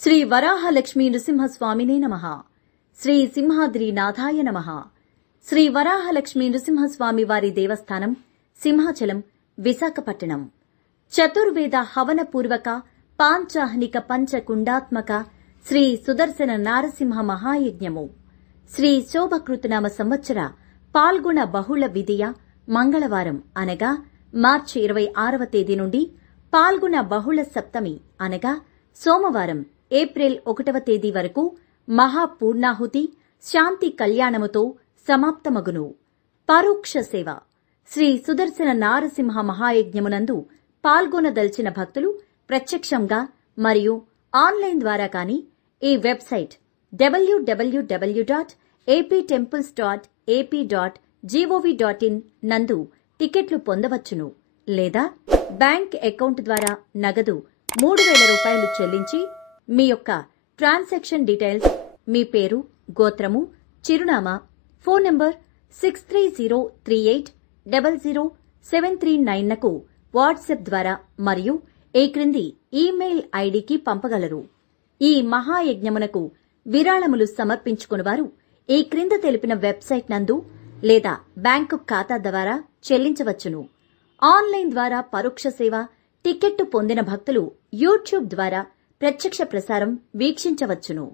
శ్రీ వరాహలక్ష్మీ నృసింహస్వామినే నమః. శ్రీ సింహాద్రినాథాయ నమః. శ్రీ వరాహలక్ష్మీ నృసింహస్వామి వారి దేవస్థానం సింహాచలం, విశాఖపట్టణం. చతుర్వేద హవన పూర్వక పాంచాహ్నిక పంచకుండాత్మక శ్రీ సుదర్శన నారసింహ మహాయజ్ఞము శ్రీ శోభకృతనామ సంవత్సర పాల్గొన బహుళ విధియ మంగళవారం అనగా మార్చి 26వ తేదీ నుండి పాల్గొన బహుళ సప్తమి అనగా సోమవారం ఏప్రిల్ 1వ తేదీ వరకు మహాపూర్ణాహుతి శాంతి కళ్యాణముతో సమాప్తమగును. పరోక్ష సేవ శ్రీ సుదర్శన నారసింహ మహాయజ్ఞమునందు పాల్గొనదలిచిన భక్తులు ప్రత్యక్షంగా మరియు ఆన్లైన్ ద్వారా కానీ ఈ వెబ్సైట్ www.aptemples.ap.gov.in నందు టికెట్లు పొందవచ్చును. లేదా బ్యాంక్ అకౌంట్ ద్వారా నగదు 3000 రూపాయలు చెల్లించి మీ యొక్క ట్రాన్సాక్షన్ డీటెయిల్స్, మీ పేరు, గోత్రము, చిరునామా, ఫోన్ నంబర్ 6303800739 నకు వాట్సాప్ ద్వారా మరియు ఈ క్రింది ఈమెయిల్ ఐడికి పంపగలరు. ఈ మహాయజ్ఞమునకు విరాళములు సమర్పించుకునివారు ఈ క్రింద తెలిపిన వెబ్సైట్ నందు లేదా బ్యాంకు ఖాతా ద్వారా చెల్లించవచ్చును. ఆన్లైన్ ద్వారా పరోక్ష సేవ టికెట్టు పొందిన భక్తులు యూట్యూబ్ ద్వారా ప్రత్యక్ష ప్రసారం వీక్షించవచ్చును.